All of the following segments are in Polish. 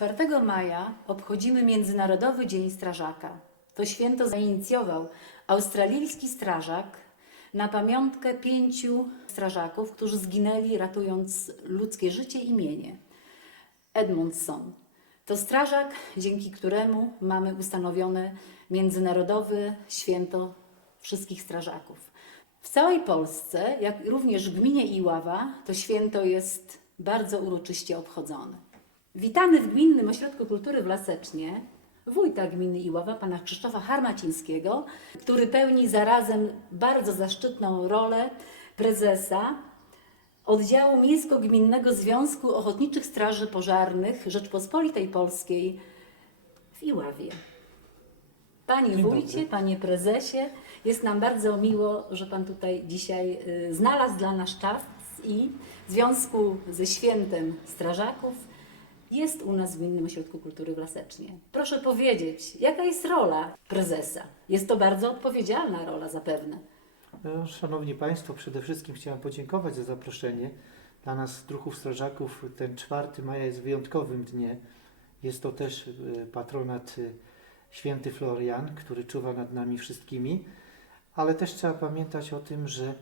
4 maja obchodzimy Międzynarodowy Dzień Strażaka. To święto zainicjował australijski strażak na pamiątkę pięciu strażaków, którzy zginęli ratując ludzkie życie i mienie. Edmundson to strażak, dzięki któremu mamy ustanowione Międzynarodowe Święto Wszystkich Strażaków. W całej Polsce, jak również w gminie Iława, to święto jest bardzo uroczyście obchodzone. Witamy w Gminnym Ośrodku Kultury w Lasecznie wójta gminy Iława, pana Krzysztofa Harmacińskiego, który pełni zarazem bardzo zaszczytną rolę prezesa oddziału Miejsko-Gminnego Związku Ochotniczych Straży Pożarnych Rzeczpospolitej Polskiej w Iławie. Panie wójcie, panie prezesie, jest nam bardzo miło, że pan tutaj dzisiaj y, znalazł dla nas czas i w związku ze świętem strażaków jest u nas w Gminnym Ośrodku Kultury w Lasecznie. Proszę powiedzieć, jaka jest rola prezesa? Jest to bardzo odpowiedzialna rola zapewne. No, Szanowni Państwo, przede wszystkim chciałem podziękować za zaproszenie. Dla nas, druhów strażaków, ten 4 maja jest wyjątkowym dniem. Jest to też y, patronat y, święty Florian, który czuwa nad nami wszystkimi, ale też trzeba pamiętać o tym, że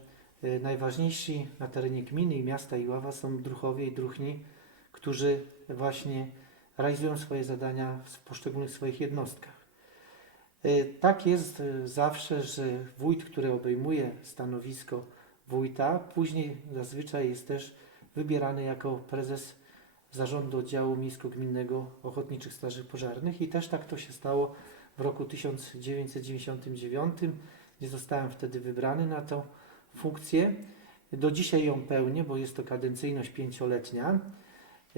y, najważniejsi na terenie gminy i miasta Iława są druchowie i druhni, którzy właśnie realizują swoje zadania w poszczególnych swoich jednostkach. Y, Tak jest y, zawsze, że wójt, który obejmuje stanowisko wójta, później zazwyczaj jest też wybierany jako prezes zarządu oddziału miejsko-gminnego Ochotniczych Straży Pożarnych i też tak to się stało w roku 1999, gdzie zostałem wtedy wybrany na tę funkcję. Do dzisiaj ją pełnię, bo jest to kadencyjność pięcioletnia.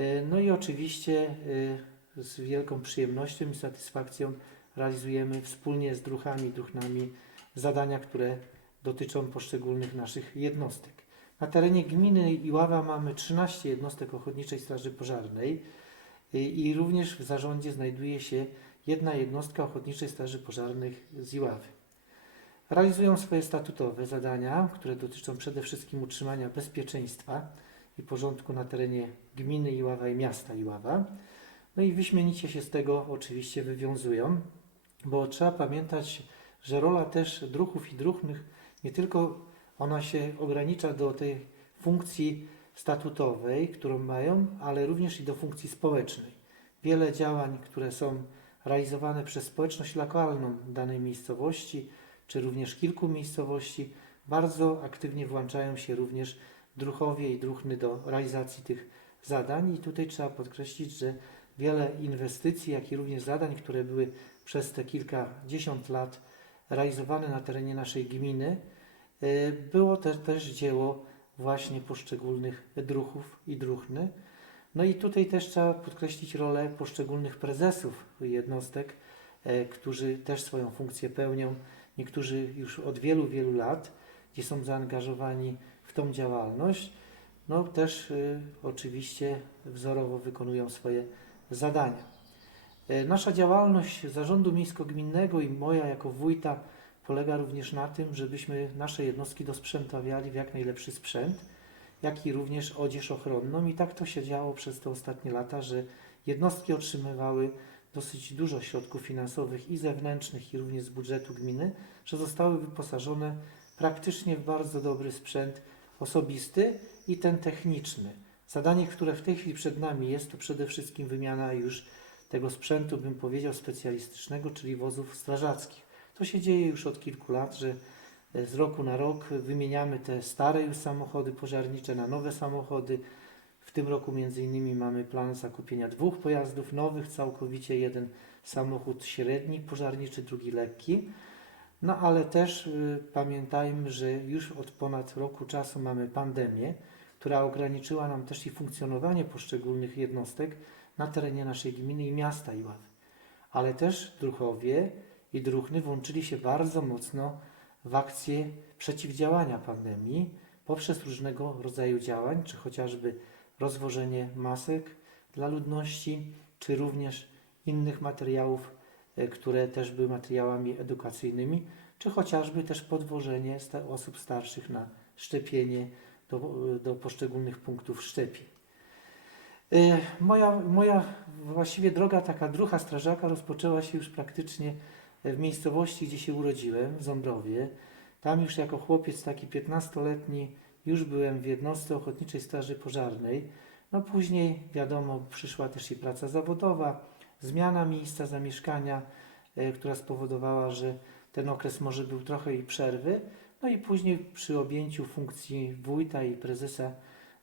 Y, No i oczywiście y, z wielką przyjemnością i satysfakcją realizujemy wspólnie z druhami i druhnami zadania, które dotyczą poszczególnych naszych jednostek. Na terenie gminy Iława mamy 13 jednostek Ochotniczej Straży Pożarnej y, i również w zarządzie znajduje się jedna jednostka Ochotniczej Straży Pożarnych z Iławy. Realizują swoje statutowe zadania, które dotyczą przede wszystkim utrzymania bezpieczeństwa i porządku na terenie gminy Iława i miasta Iława. No i wyśmienicie się z tego oczywiście wywiązują, bo trzeba pamiętać, że rola też druhów i druhnych nie tylko ona się ogranicza do tej funkcji statutowej, którą mają, ale również i do funkcji społecznej. Wiele działań, które są realizowane przez społeczność lokalną danej miejscowości, czy również kilku miejscowości, bardzo aktywnie włączają się również druchowie i druhny do realizacji tych zadań. I tutaj trzeba podkreślić, że wiele inwestycji, jak i również zadań, które były przez te kilkadziesiąt lat realizowane na terenie naszej gminy, y, było też, też dzieło właśnie poszczególnych druhów i druhny. No i tutaj też trzeba podkreślić rolę poszczególnych prezesów jednostek, e, którzy też swoją funkcję pełnią. Niektórzy już od wielu, wielu lat, gdzie są zaangażowani w tą działalność, no też y, oczywiście wzorowo wykonują swoje zadania. E, Nasza działalność zarządu miejsko-gminnego i moja jako wójta polega również na tym, żebyśmy nasze jednostki dosprzętawiali w jak najlepszy sprzęt, jak i również odzież ochronną. I tak to się działo przez te ostatnie lata, że jednostki otrzymywały dosyć dużo środków finansowych i zewnętrznych, i również z budżetu gminy, że zostały wyposażone praktycznie w bardzo dobry sprzęt osobisty i ten techniczny. Zadanie, które w tej chwili przed nami jest, to przede wszystkim wymiana już tego sprzętu, bym powiedział, specjalistycznego, czyli wozów strażackich. To się dzieje już od kilku lat, że e, z roku na rok wymieniamy te stare już samochody pożarnicze na nowe samochody. W tym roku między innymi mamy plan zakupienia dwóch pojazdów nowych, całkowicie jeden samochód średni pożarniczy, drugi lekki. No ale też y, pamiętajmy, że już od ponad roku czasu mamy pandemię, która ograniczyła nam też i funkcjonowanie poszczególnych jednostek na terenie naszej gminy i miasta Iławy. Ale też druchowie i druhny włączyli się bardzo mocno w akcję przeciwdziałania pandemii poprzez różnego rodzaju działań, czy chociażby rozwożenie masek dla ludności, czy również innych materiałów, które też były materiałami edukacyjnymi, czy chociażby też podwożenie osób starszych na szczepienie do, do poszczególnych punktów szczepień. Y, Moja, moja właściwie droga taka drucha strażaka rozpoczęła się już praktycznie w miejscowości, gdzie się urodziłem, w Ząbrowie. Tam już jako chłopiec taki 15-letni już byłem w jednostce Ochotniczej Straży Pożarnej. No później wiadomo przyszła też i praca zawodowa, zmiana miejsca zamieszkania, y, która spowodowała, że ten okres może był trochę i przerwy. No i później przy objęciu funkcji wójta i prezesa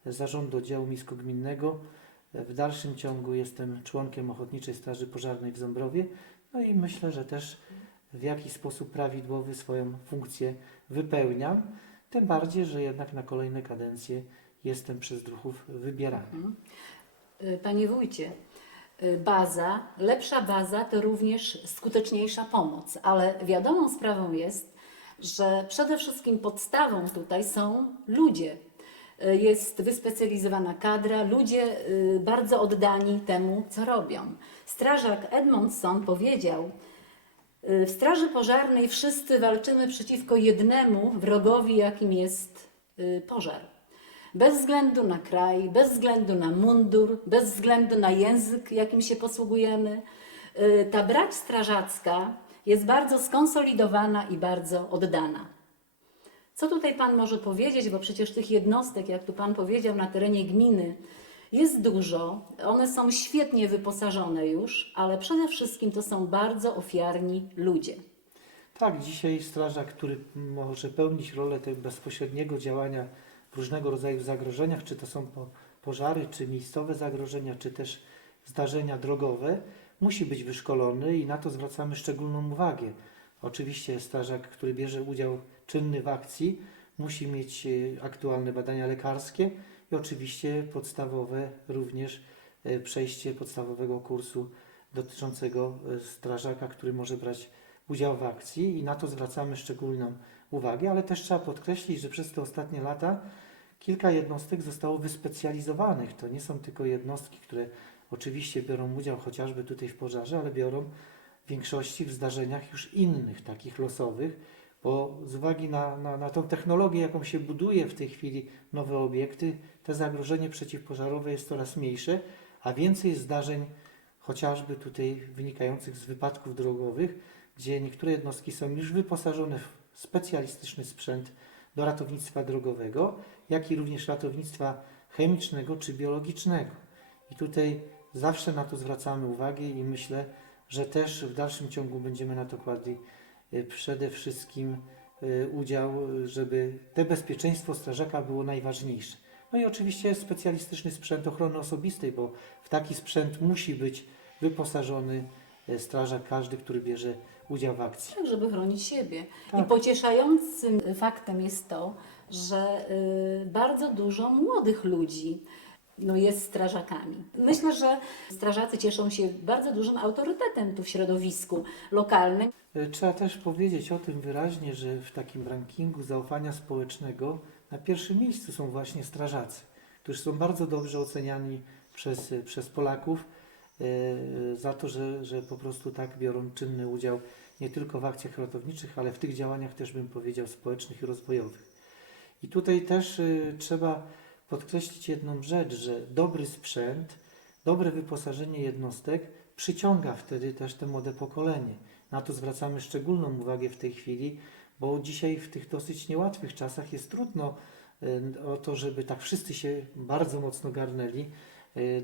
zarządu oddziału miejsko-gminnego w dalszym ciągu jestem członkiem Ochotniczej Straży Pożarnej w Ząbrowie, no i myślę, że też w jakiś sposób prawidłowy swoją funkcję wypełniam. Tym bardziej, że jednak na kolejne kadencje jestem przez druhów wybierany. Y, Panie wójcie, baza, lepsza baza to również skuteczniejsza pomoc, ale wiadomą sprawą jest, że przede wszystkim podstawą tutaj są ludzie. Y, Jest wyspecjalizowana kadra, ludzie y, bardzo oddani temu, co robią. Strażak Edmondson powiedział, y, w Straży Pożarnej wszyscy walczymy przeciwko jednemu wrogowi, jakim jest y, pożar. Bez względu na kraj, bez względu na mundur, bez względu na język, jakim się posługujemy. Y, Ta brać strażacka jest bardzo skonsolidowana i bardzo oddana. Co tutaj Pan może powiedzieć, bo przecież tych jednostek, jak tu Pan powiedział, na terenie gminy jest dużo. One są świetnie wyposażone już, ale przede wszystkim to są bardzo ofiarni ludzie. Tak, dzisiaj strażak, który może pełnić rolę tego bezpośredniego działania w różnego rodzaju zagrożeniach, czy to są po, pożary, czy miejscowe zagrożenia, czy też zdarzenia drogowe, musi być wyszkolony i na to zwracamy szczególną uwagę. Oczywiście strażak, który bierze udział czynny w akcji, musi mieć e, aktualne badania lekarskie i oczywiście podstawowe również e, przejście podstawowego kursu dotyczącego e, strażaka, który może brać udział w akcji i na to zwracamy szczególną uwagę, ale też trzeba podkreślić, że przez te ostatnie lata kilka jednostek zostało wyspecjalizowanych. To nie są tylko jednostki, które oczywiście biorą udział chociażby tutaj w pożarze, ale biorą w większości w zdarzeniach już innych, takich losowych, bo z uwagi na, na, na tą technologię, jaką się buduje w tej chwili nowe obiekty, to zagrożenie przeciwpożarowe jest coraz mniejsze, a więcej zdarzeń chociażby tutaj wynikających z wypadków drogowych, gdzie niektóre jednostki są już wyposażone w specjalistyczny sprzęt do ratownictwa drogowego, jak i również ratownictwa chemicznego czy biologicznego. I tutaj zawsze na to zwracamy uwagę i myślę, że też w dalszym ciągu będziemy na to kładli e, przede wszystkim e, udział, żeby te bezpieczeństwo strażaka było najważniejsze. No i oczywiście specjalistyczny sprzęt ochrony osobistej, bo w taki sprzęt musi być wyposażony strażak, każdy, który bierze udział w akcji. Tak, żeby chronić siebie. I Tak. pocieszającym faktem jest to, że y, bardzo dużo młodych ludzi no, jest strażakami. Myślę, że strażacy cieszą się bardzo dużym autorytetem tu w środowisku lokalnym. E, Trzeba też powiedzieć o tym wyraźnie, że w takim rankingu zaufania społecznego na pierwszym miejscu są właśnie strażacy, którzy są bardzo dobrze oceniani przez, przez Polaków e, za to, że, że po prostu tak biorą czynny udział nie tylko w akcjach ratowniczych, ale w tych działaniach też bym powiedział społecznych i rozwojowych. I tutaj też e, trzeba podkreślić jedną rzecz, że dobry sprzęt, dobre wyposażenie jednostek przyciąga wtedy też te młode pokolenie. Na to zwracamy szczególną uwagę w tej chwili, bo dzisiaj w tych dosyć niełatwych czasach jest trudno e, o to, żeby tak wszyscy się bardzo mocno garnęli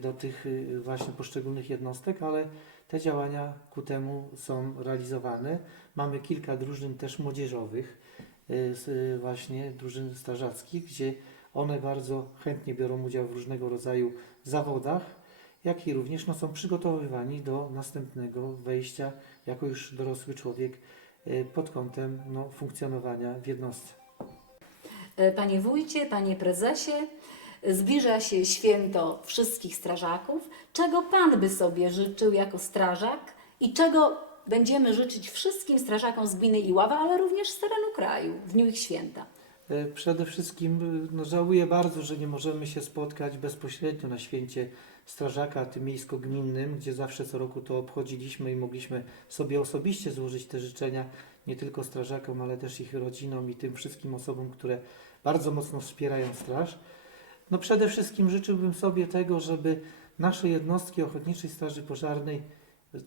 do tych e, właśnie poszczególnych jednostek, ale te działania ku temu są realizowane. Mamy kilka drużyn też młodzieżowych, e, właśnie drużyn strażackich, gdzie one bardzo chętnie biorą udział w różnego rodzaju zawodach, jak i również no, są przygotowywani do następnego wejścia jako już dorosły człowiek pod kątem no, funkcjonowania w jednostce. E, Panie wójcie, panie prezesie, zbliża się święto wszystkich strażaków. Czego pan by sobie życzył jako strażak i czego będziemy życzyć wszystkim strażakom z gminy Iława, ale również z terenu kraju w dniu ich święta? E, Przede wszystkim e, no, żałuję bardzo, że nie możemy się spotkać bezpośrednio na święcie strażaka tym miejsko-gminnym, gdzie zawsze co roku to obchodziliśmy i mogliśmy sobie osobiście złożyć te życzenia nie tylko strażakom, ale też ich rodzinom i tym wszystkim osobom, które bardzo mocno wspierają straż. No przede wszystkim życzyłbym sobie tego, żeby nasze jednostki Ochotniczej Straży Pożarnej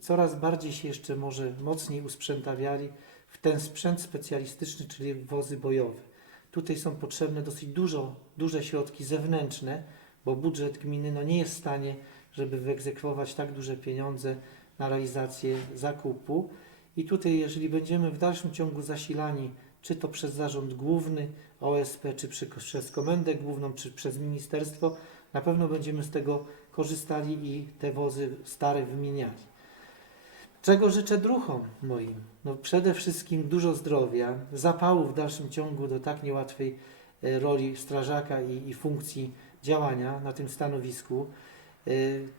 coraz bardziej się jeszcze może mocniej usprzętawiali w ten sprzęt specjalistyczny, czyli wozy bojowe. Tutaj są potrzebne dosyć dużo, duże środki zewnętrzne, bo budżet gminy no, nie jest w stanie, żeby wyegzekwować tak duże pieniądze na realizację zakupu. I tutaj, jeżeli będziemy w dalszym ciągu zasilani, czy to przez zarząd główny OSP, czy przy, przez komendę główną, czy przez ministerstwo, na pewno będziemy z tego korzystali i te wozy stare wymieniali. Czego życzę druhom moim? No przede wszystkim dużo zdrowia, zapału w dalszym ciągu do tak niełatwej e, roli strażaka i, i funkcji działania na tym stanowisku. E,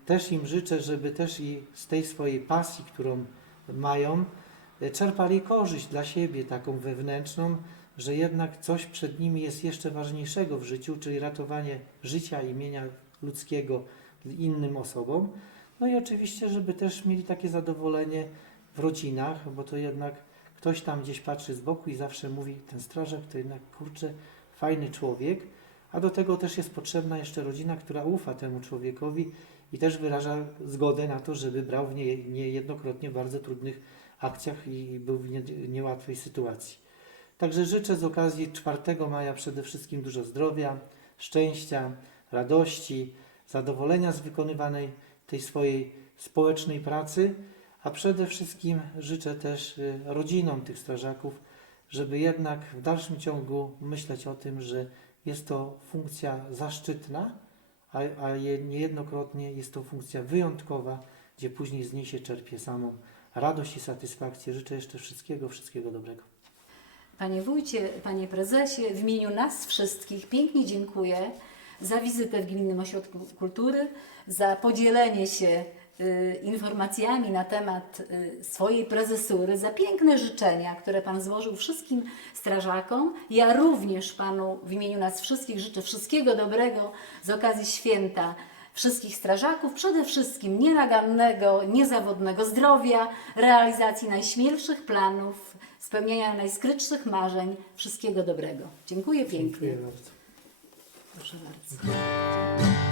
Też im życzę, żeby też i z tej swojej pasji, którą mają, e, czerpali korzyść dla siebie, taką wewnętrzną, że jednak coś przed nimi jest jeszcze ważniejszego w życiu, czyli ratowanie życia i mienia ludzkiego innym osobom. No i oczywiście, żeby też mieli takie zadowolenie w rodzinach, bo to jednak ktoś tam gdzieś patrzy z boku i zawsze mówi, ten strażak to jednak kurczę, fajny człowiek, a do tego też jest potrzebna jeszcze rodzina, która ufa temu człowiekowi i też wyraża zgodę na to, żeby brał w nie, niejednokrotnie w bardzo trudnych akcjach i był w nie, niełatwej sytuacji. Także życzę z okazji 4 maja przede wszystkim dużo zdrowia, szczęścia, radości, zadowolenia z wykonywanej tej swojej społecznej pracy, a przede wszystkim życzę też y, rodzinom tych strażaków, żeby jednak w dalszym ciągu myśleć o tym, że jest to funkcja zaszczytna, a, a je- niejednokrotnie jest to funkcja wyjątkowa, gdzie później z niej się czerpie samą radość i satysfakcję. Życzę jeszcze wszystkiego, wszystkiego dobrego. Panie wójcie, panie prezesie, w imieniu nas wszystkich pięknie dziękuję za wizytę w Gminnym Ośrodku Kultury, za podzielenie się y, informacjami na temat y, swojej prezesury, za piękne życzenia, które Pan złożył wszystkim strażakom. Ja również Panu w imieniu nas wszystkich życzę wszystkiego dobrego z okazji święta wszystkich strażaków, przede wszystkim nienagannego, niezawodnego zdrowia, realizacji najśmielszych planów, spełnienia najskrytszych marzeń. Wszystkiego dobrego. Dziękuję pięknie. Dziękuję bardzo. Proszę bardzo.